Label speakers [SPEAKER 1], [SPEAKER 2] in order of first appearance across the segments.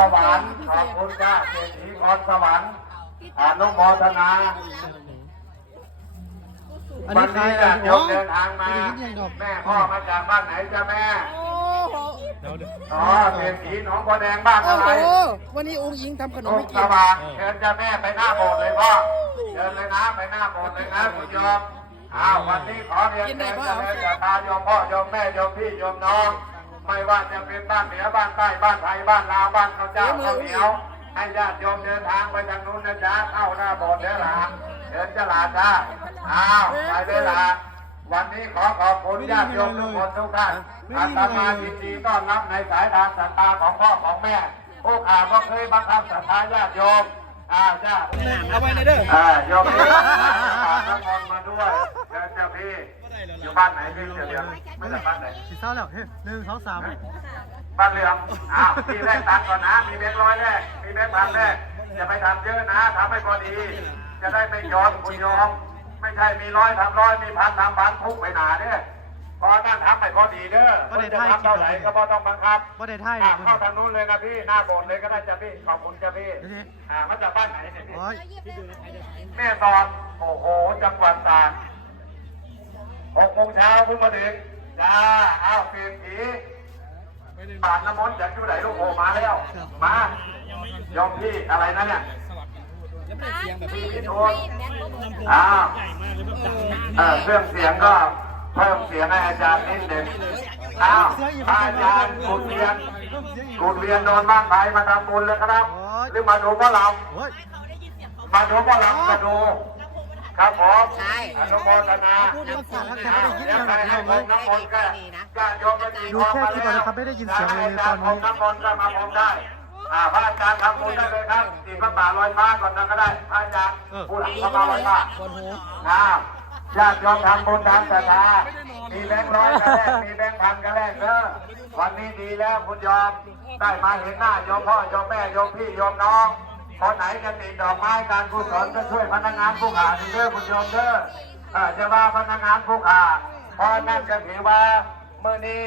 [SPEAKER 1] สวรรค์ขอบคุณจ้าเศรษฐีพรสวรรค์อนุโมทนา
[SPEAKER 2] อัน
[SPEAKER 1] วั
[SPEAKER 2] นี้
[SPEAKER 1] น
[SPEAKER 2] ใคร
[SPEAKER 1] นี้
[SPEAKER 2] อะ
[SPEAKER 1] ญาติโยมเดินทางมา
[SPEAKER 2] ไม่ได้ยินยังดอก
[SPEAKER 1] แม่พ่อมาจากบ้านไหนจ้าแม่
[SPEAKER 3] โอ้โห
[SPEAKER 1] อ๋อเศรษฐีหนองบัวแดงบ้าน
[SPEAKER 3] โอ้
[SPEAKER 1] อะไร
[SPEAKER 3] โห วันนี้องค์หญิงทำขนม
[SPEAKER 1] ลู
[SPEAKER 3] ให้
[SPEAKER 1] ก
[SPEAKER 3] กิ
[SPEAKER 1] ส
[SPEAKER 3] น
[SPEAKER 1] ว่างเชิญจ้าแม่ไปหน้าโบสถ์เลยพ่อเชิญเลยนะไปหน้าโบสถ์เลยนะคุณโยมอ้าววันนี้ขอเรียนเชิญเจริญจะตาโยมพ่อโยมแม่โยมพี่โยมน้อง ไม่ว่าจะเป็นบ้านเหนือบ้านใต้บ้านไทยบ้านลาวบ้านข้าวเจ้าข้าวเหนียว ให้ญาติโยมเดินทางไปทางนู้นนะจ๊ะเข้าหน้าโบสถ์เด้อหลานเดินจะหลานจ้าอ้าวไปเด้อหลานวันนี้ขอขอบคุณญาติโยมทุกคนทุกท่านอาตมายินดีต้อนรับในสายทานศรัทธาของพ่อของแม่ผู้ข่าก็เคยบังคับศรัทธาญาติโยมอ่าจ้า
[SPEAKER 2] เอาไว้ในเด้อ
[SPEAKER 1] อ่าโยมพี่ฝากน้ำมนต์มาด้วยเดินเจ้าพี่ อยู่บ้านไหนพี่เฉลียงไม่ใช่บ้านไหน
[SPEAKER 2] สีเศร้าแล้วเฮ้ยหนึ่งสองสาม
[SPEAKER 1] บ้านเหลืองอ้าวพี่แรกตังค์ก่อนนะ มีแบงค์ร้อยแรก มีแบงค์พันแรก อย่าไปทำเยอะนะทำให้พอดี จะได้ไม่ย้อนคุณโยมไม่ใช่มีร้อยทำร้อย มีพันทำพันทุกไปหนาเด้อพอนั่นทำให้พอดีเด้อคุณจะทำเท่าไหร่ก็บ่ต้องบังคับ
[SPEAKER 2] ว่าได้ไทย
[SPEAKER 1] อะเข้าทางนู้นเลยนะพี่ หน้าโบสถ์เลยก็ได้จ้ะพี่ ขอบคุณจ้ะพี่
[SPEAKER 2] เดี๋ยวนี้
[SPEAKER 1] อ่ามาจากบ้านไหนเนี่ยพี่
[SPEAKER 2] โอ้ย
[SPEAKER 1] แม่ตอน โอ้โห จังหวัดตาก หกโมงเช้าเพิ่งมาถึงจ้าอ้าวเปลี่ยนผีปาดน้ำมนต์จากที่ไหนลูกโอมาแล้ว มายอมพี่อะไรนะเนี่ยพี่พิทูลอ้าวเออเครื่องเสียงก็เพิ่มเสียงให้อาจารย์นิดหนึ่งอ้าวอาจารย์กุดเรียนกุดเรียนโดนบ้านไทยมาทำบุญเลยครับ หรือมาดูพวกเรา
[SPEAKER 2] โอ้ย
[SPEAKER 1] มาดูพ่อหลังมาดู ครับผมใช่อนุโมทนา
[SPEAKER 2] พูดภาษาแล้วแก
[SPEAKER 1] อ่า
[SPEAKER 2] ไม่ได้ยิน
[SPEAKER 1] เดี๋ยว
[SPEAKER 2] ยัง
[SPEAKER 1] ใคร
[SPEAKER 2] ไง
[SPEAKER 1] ให้
[SPEAKER 2] เลย
[SPEAKER 1] ผมน้ำมนต์ก็ญาติโยมไปตี
[SPEAKER 2] ดู
[SPEAKER 1] ทอง
[SPEAKER 2] แค่
[SPEAKER 1] มา
[SPEAKER 2] คลิปก่อน
[SPEAKER 1] แล้ว
[SPEAKER 2] นะครับไม่ได้ยินเสียงเลยตอนนี้
[SPEAKER 1] ผมน้ำมนต์ก็มาผมได้อ่าพระอาจารย์ทำบุญได้เลยครับตีพระป่าลอยฟ้าก่อนนะก็ได้พระอาจารย์ผู้หลังพระป่าลอยฟ้าอ่าญาติโยมทำบุญตามศรัทธามีแบงค์ร้อยก็แลกมีแบงค์พันก็แลกเด้อวันนี้ดีแล้วคุณโยมได้มาเห็นหน้าโยมพ่อโยมแม่โยมพี่โยมน้อง คนไหนจะติดดอกไม้การกุศลก็ช่วยพนักงานผู้ขาดเด้อคุณโยมเด้อเอ่อจะว่าพนักงานผู้ขาเพราะนั่นก็ถือว่าเมื่อนี้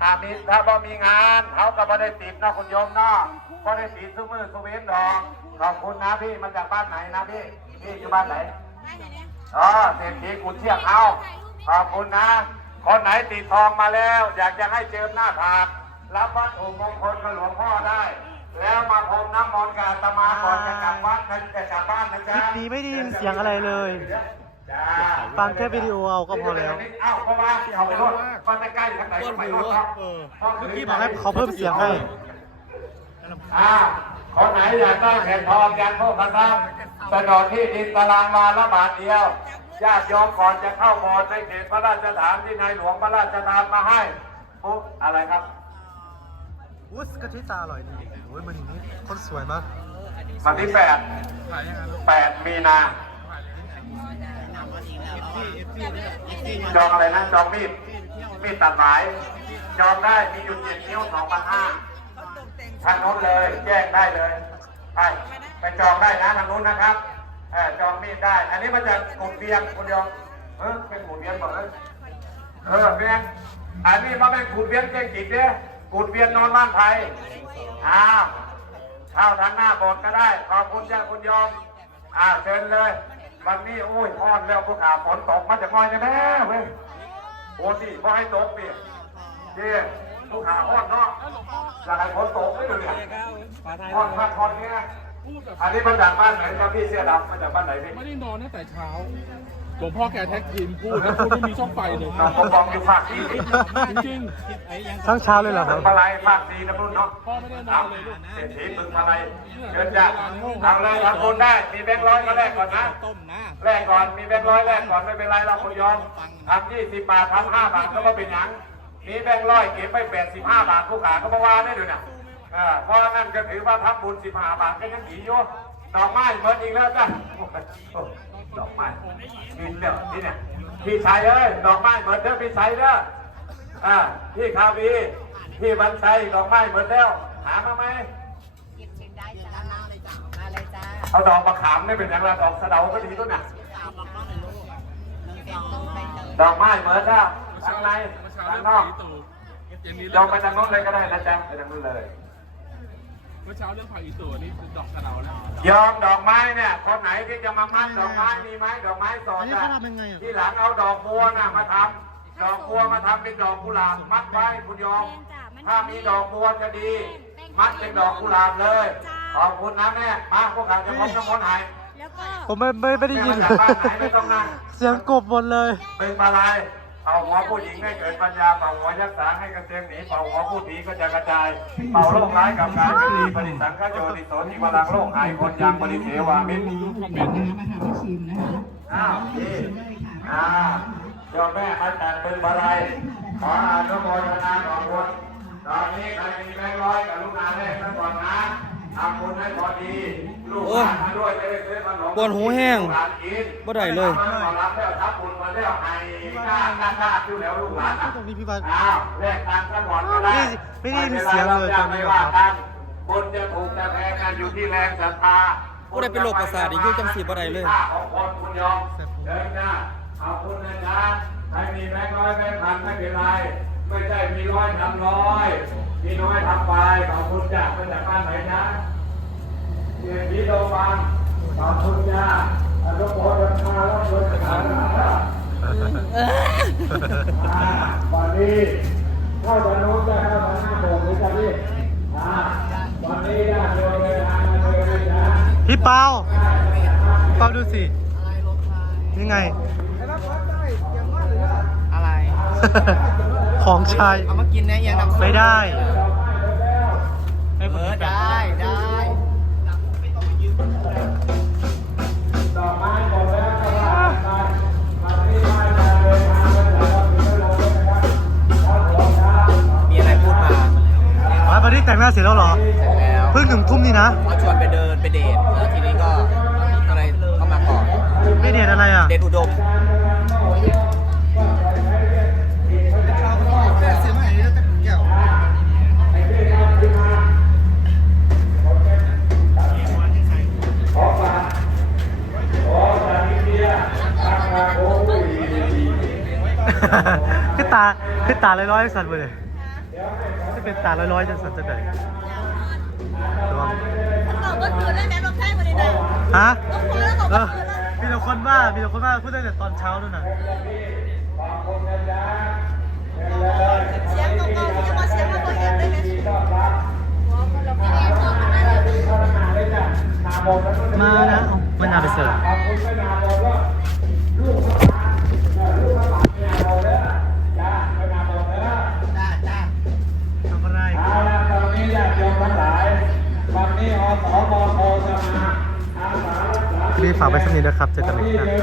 [SPEAKER 1] ถ้ามีถ้าบ่มีงานเขาก็บ่ได้ติดนะคุณโยมเนาะบ่ได้ติดซุมือซุเวนดอกขอบคุณนะพี่มาจากบ้านไหนนะพี่พี่อยู่บ้านไหนอ๋อเศรษฐีกุดเชียงเอาขอบคุณนะ คนไหนติดทองมาแล้ว อยากจะให้เจิมหน้าผากรับวัตถุมงคลกับหลวงพ่อได้ แล้วมาพรมน้ำมนต์กับอาตมาก่อนจะกลับวัดกันจะกลับบ้านนะ
[SPEAKER 2] ค
[SPEAKER 1] จ๊ะ
[SPEAKER 2] ลิปนี้ไม่ได้ยินเสียงอะไรเลย
[SPEAKER 1] จ้า
[SPEAKER 2] ฟังแค่วิดีโอเอาก็พอแล้ว
[SPEAKER 1] เอ้าเพราะว่าเอาไปรถมันไม่ใกล้ทางไหนก็ไปรถครับเพราะ
[SPEAKER 2] เมื่อกี้บอกให้เขาเพิ่มเสียงให้
[SPEAKER 1] อ่าคนไหนอยากได้แผ่นทองยันพวกนะครับสนอที่ดินตารางวาละบาทเดียวญาติโยมก่อนจะเข้าโบสถ์ในเขตพระราชฐานที่ในหลวงพระราชทานมาให้ปุ๊บอะไรครับ
[SPEAKER 2] วุ้สกะทิตาอร่อยดี โอ้ยมันนี้คนสวยมาก
[SPEAKER 1] วันที่แปดแปดมีนา จองอะไรนะ จองมีด มีดตัดหมาย จองได้ มีอยู่เจ็ดนิ้วสองพันห้าทางนู้นเลย แจ้งได้เลยไปไปจองได้นะทางนู้นนะครับเออจองมีดได้ อันนี้มาจากกลุ่มเบียงคุณยองเออเป็นกลุ่มเบียงบอกเลยเออเบียงอันนี้มาเป็นกลุ่มเบียงเจ๊กิจเนี่ยกลุ่มเบียงนอนบ้านไทย อ้าวเข้าทางหน้าโบสถ์ก็ได้ ขอบคุณจ้าคุณโยมอ่าเชิญเลย วันนี้โอ้ยพอนแล้วพวกขาฝนตกมาจากน้อยนะแม่เว้ยโอ้ดิว่ให้ตกดิเจ้พวกขาพอนเนาะอยากให้ฝนตกไม่ดูเนี่ยพอนมากพอนเนี่ยอันนี้มาจากบ้านไหนครับพี่เสื้อดำมาจากบ้านไหนพี่
[SPEAKER 4] ไม่ได้นอนตั้งแต่เช้า หลวงพ่อแกแท็กทีมพูดแล้วพูดไม่มีช่องไฟเลย
[SPEAKER 1] น้องปกครองอยู่ภาคดี
[SPEAKER 4] จริง
[SPEAKER 2] ทั้งเช้าเลยเหรอค
[SPEAKER 1] มึ
[SPEAKER 2] รับ
[SPEAKER 1] งพลายภาคดีนะรุ่นเนาะ
[SPEAKER 4] ๆพ่อไม่ได้นอ
[SPEAKER 1] เอา
[SPEAKER 4] นเลยลูก
[SPEAKER 1] เศรษฐีมึงพลายเชิญจ้าทำเลยทำบุญได้ มีแบงค์ร้อยก็แลกก่อนนะแลกก่อน มีแบงค์ร้อยแลกก่อนไม่เป็นไรเราคุณยอมทำยี่สิบบาททำห้าบาทก็ไม่เป็นหยัง มีแบงค์ร้อยเก็บไปแปดสิบห้าบาทผู้ขาก็มาว่าได้ดูนะเออเพราะนั่นก็ถือว่าทำบุญสิบห้าบาทก็ยังดีอยู่ ดอกไม้เหมือนอีกแล้วจ้ะโอ้โหดอกไม้มีเดี๋ยวนี่เนี่ยพี่ชายเอ้ยดอกไม้เหมือนเด้อพี่ชายเด้ออ่าพี่คาวีพี่วันชัยดอกไม้เหมือนแล้ว หามาไหม
[SPEAKER 3] หยิบชิงได้จ้ามาเลยจ้ามาเลยจ้า
[SPEAKER 1] เอาดอกมะขามไม่เป็นอย่างไรดอกสะเดาก็ดีด้วยนะดอกไม้เหมือนแล้วข้างใน
[SPEAKER 4] เมื่อเช้า
[SPEAKER 1] ข้าง
[SPEAKER 4] เริ่ม
[SPEAKER 1] นอก
[SPEAKER 4] สีตู่เย็นนี้
[SPEAKER 1] ล
[SPEAKER 4] เริ่
[SPEAKER 1] อง
[SPEAKER 4] ม
[SPEAKER 1] ไปทางโน้นเลยก็ได้นะจ๊ะไปทางโน้นเลย
[SPEAKER 4] เมื่อเช้าเรื่องผักอีตัวนี่ดอกกระเดาแล้ว
[SPEAKER 1] ยอมดอกไม้เนี่ยคนไหนที่จะมามัดดอกไม้มีไหมดอกไม้สด
[SPEAKER 2] อันนี้
[SPEAKER 1] อะ
[SPEAKER 2] เขาทำยังไงอะ
[SPEAKER 1] ที่หลังเอาดอกบัวน่ะมาทำดอกบัวมาทำเป็นดอกกุหลาบมัดไว้คุณโยม ถ้ามีดอกบัวจะดี มัดเป็นดอกกุหลาบเลย ขอบคุณนะแม่มาพวกเราจะพบน้ำมนต์ให้
[SPEAKER 3] แล้วก็
[SPEAKER 2] ผมไม่ไม่ไม่ได้ยิน
[SPEAKER 1] แม่มาจากบ้านไหนไม่ต้องนั่ง
[SPEAKER 2] เสียงกบหมดเลย
[SPEAKER 1] เป็นอะไร เป่าหัวผู้หญิงให้เกิดปัญญาเป่าหัวยักษ์สาให้กระเจียงหนีเป่าหัวผู้ผีก็จะกระจายเป่าโรคร้ายกับการไม่ดีผลิตสังฆโยนิโสนิวรังโรคหายคนยางบริเทวามิตร
[SPEAKER 4] คอมเมนต์
[SPEAKER 1] อ้าวนี่อ่าโยมแม่มาจัดเป็นอะไรขออนุโมท ทำบุญให้พอดีลูกหลานมาด้วยจะได้ซื้อขนม
[SPEAKER 2] ปวดหูแห้ง
[SPEAKER 1] ลูกหลานกิน
[SPEAKER 2] บ่ได้เลย
[SPEAKER 1] มารับแล้วทับบุญมาแล้วให้กล้ากล้ากล้าอยู่แล้วลูกหลานนะ
[SPEAKER 2] ตรงนี้พี่บาส
[SPEAKER 1] อ้าวแลกตังค์ซะก่อนก็ได้
[SPEAKER 2] ไม่ได้ยินเสียงเลยตอนนี้
[SPEAKER 1] ไม่ว่ากันคนจะถูกจะแพ้กันอยู่ที่แรงศรัทธา
[SPEAKER 2] ผู้ใดเป็นโรคประสาทนี่อยู่จังสิบ่ได้เลย
[SPEAKER 1] ค่าของคนคุณยอมเดินหน้าเอาคุณนะจ๊ะใครมีแบงค์ร้อยแบงค์พันไม่เป็นไร ไม่ใช่มีร้อยทำร้อย มีน้อยทำไปขอบคุณจ้ะมาจากบ้านไหนจ๊ะเรียนพีโดฟังขอบคุณจ้ะอนุโมทนาแล้วคุณสาธุอ่าวันนี้เข้าจะนู้นจะเข้าจะหน้าโบสถ์หรือจะรีบอ่าวันนี้ญาติโยมเดินทางมาเลยนะ
[SPEAKER 2] พี่เปาเปาดูสิยังไง
[SPEAKER 3] อะไร
[SPEAKER 2] ของชาย
[SPEAKER 3] เอามากินนะยังนำ
[SPEAKER 2] ไม่ได้ให้
[SPEAKER 3] เอ
[SPEAKER 2] ผม
[SPEAKER 3] อได้ได้
[SPEAKER 1] ดอกไม้หมดแล้วก็ว่ากันวันนี้ไม่มาเดินทางมาจากวัดศรีนรงค์นะครับครับผมครับ
[SPEAKER 3] มีอะไรพูดมา
[SPEAKER 2] อ๋อวันนี้แต่งหน้าเสร็จแล้วเหรอ
[SPEAKER 3] เสร็จแล้ว
[SPEAKER 2] เพิ่งถึงทุ่มนี่นะ
[SPEAKER 3] เขาชวนไปเดินไปเดทแล้วทีนี้ก็ก็เลยเข้ามาก่อน
[SPEAKER 2] ไม่เด็ดอะไรอะ
[SPEAKER 3] เดทอุดม
[SPEAKER 2] คือตาคือตาลอยๆสั่นไปเลยจะเป็นตาลอยๆจะสั่นจะไหนระวัง
[SPEAKER 5] เราเมื่อคืนได้ไหมเราใช่มาเลยนะ
[SPEAKER 2] ฮะ
[SPEAKER 5] ต้องพอแล้วบอก
[SPEAKER 2] เอ
[SPEAKER 5] เมื่
[SPEAKER 2] อ
[SPEAKER 5] อคืนแล้ว
[SPEAKER 2] มีแต่คนว่ามีแต่คนว่าพูดตั้งแต่ตอนเช้านู่นน่ะ
[SPEAKER 5] เสียงเก่าๆที่จะมาเสียงมาตัวเองได้ไหม
[SPEAKER 2] มานะเอาไม่น่าไปเสิร์ฟากไว้สักนิดนะครับเจอกันอีกครั้ง